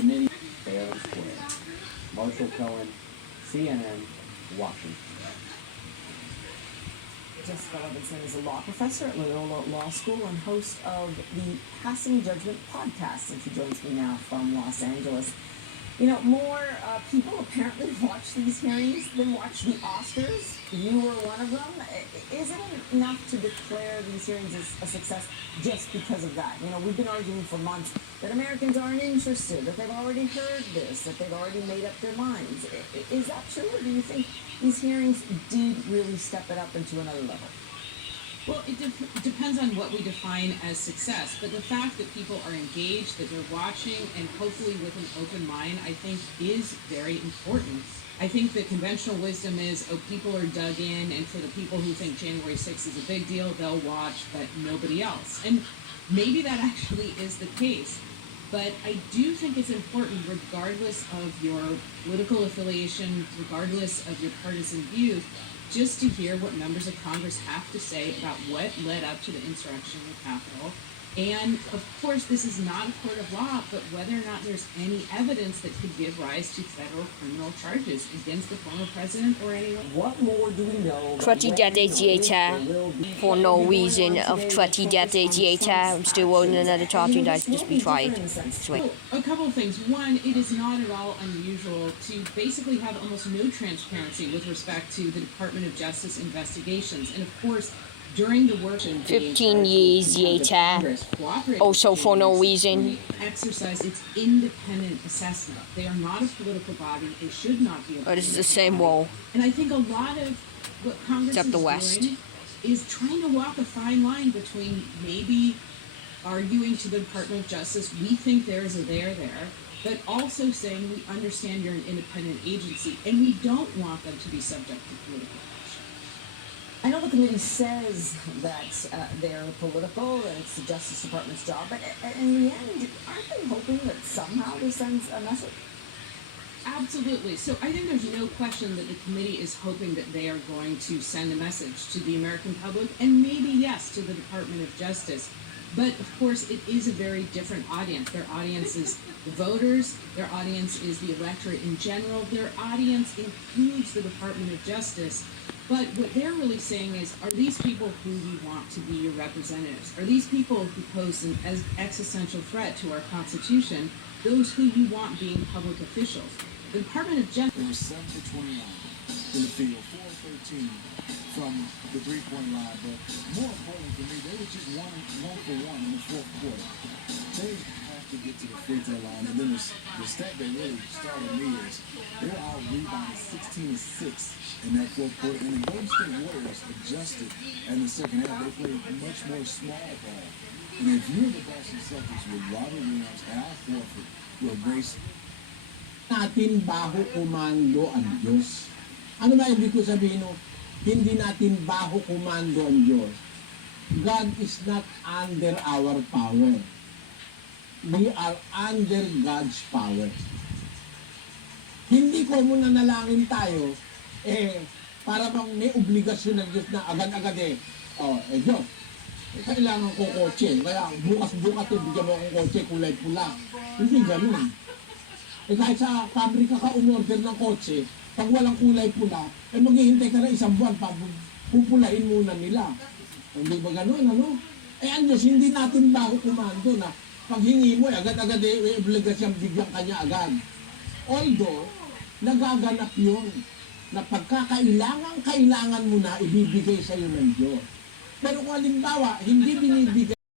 committee fair and square. Marshall Cohen, CNN, Washington. Jessica Levinson is a law professor at Loyola Law School and host of the Passing Judgment podcast, and she joins me now from Los Angeles. You know, more people apparently watch these hearings than watch the Oscars. You were one of them. Is it enough to declare these hearings as a success just because of that? You know, we've been arguing for months that Americans aren't interested, that they've already heard this, that they've already made up their minds. Is that true, or do you think these hearings did really step it up into another level? Well, it depends on what we define as success, but the fact that people are engaged, that they're watching, and hopefully with an open mind, I think is very important. I think the conventional wisdom is, oh, people are dug in, and for the people who think January 6th is a big deal, they'll watch, but nobody else. And maybe that actually is the case. But I do think it's important, regardless of your political affiliation, regardless of your partisan views, just to hear what members of Congress have to say about what led up to the insurrection in the Capitol. And, of course, this is not a court of law, but whether or not there's any evidence that could give rise to federal criminal charges against the former president or anyone. What more do we know? 20 decades later, for no reason of 20 decades later, I'm still holding another talking that just be tried. Well, a couple of things. One, it is not at all unusual to basically have almost no transparency with respect to the Department of Justice investigations. And, of course, during the work 15 years later, also for no reason. Exercise its independent assessment. They are not a political body. They should not be. This is the same role. And I think a lot of what Congress Except is the West. doing is trying to walk a fine line between maybe arguing to the Department of Justice, we think there is a there, but also saying we understand you're an independent agency and we don't want them to be subject to political action. I know the committee says that they're political and it's the Justice Department's job, but in the end, aren't they hoping that somehow this sends a message? Absolutely. So I think there's no question that the committee is hoping that they are going to send a message to the American public and maybe, yes, to the Department of Justice. But, of course, it is a very different audience. Their audience is the voters. Their audience is the electorate in general. Their audience includes the Department of Justice. But what they're really saying is, are these people who you want to be your representatives? Are these people who pose an existential threat to our Constitution, those who you want being public officials? The Department of Justice... There were 7 for 29 in the field, 4 for 13 from the three-point line. But more importantly for me, they were just one for one in the fourth quarter. They have to get to the free throw line. And then the stat that really started me is they were out rebounded 16-6 in that fourth quarter. And the Golden State Warriors adjusted in the second half. They played much more small ball. And if you're the Boston Celtics with Robert Williams, Al Horford, with Grace, natin baho komando ang Diyos. Ano ba ibig ko sabihin? No? Hindi natin baho komando ang Diyos. God is not under our power. We are under God's power. Hindi ko muna nalangin tayo, para bang may obligasyon ng Diyos na agad-agad Diyos, kailangan ko kotse. Kaya bukas-bukas bigyan mo akong kotse kulay pula. Hindi ganun. Kahit sa pabrika ka umorder ng kotse, pag walang kulay pula, maghihintay ka na isang buwan pa, pupulain muna nila. Hindi ba ganun, ano? Ang Diyos, hindi natin bago kumando na pag hingi mo, agad-agad may obligasyon bigyan kanya agad. Although, nagaganap yun na pagkakailangan mo na ibibigay sa iyo ng Diyos. Pero kung halimbawa, hindi binibigay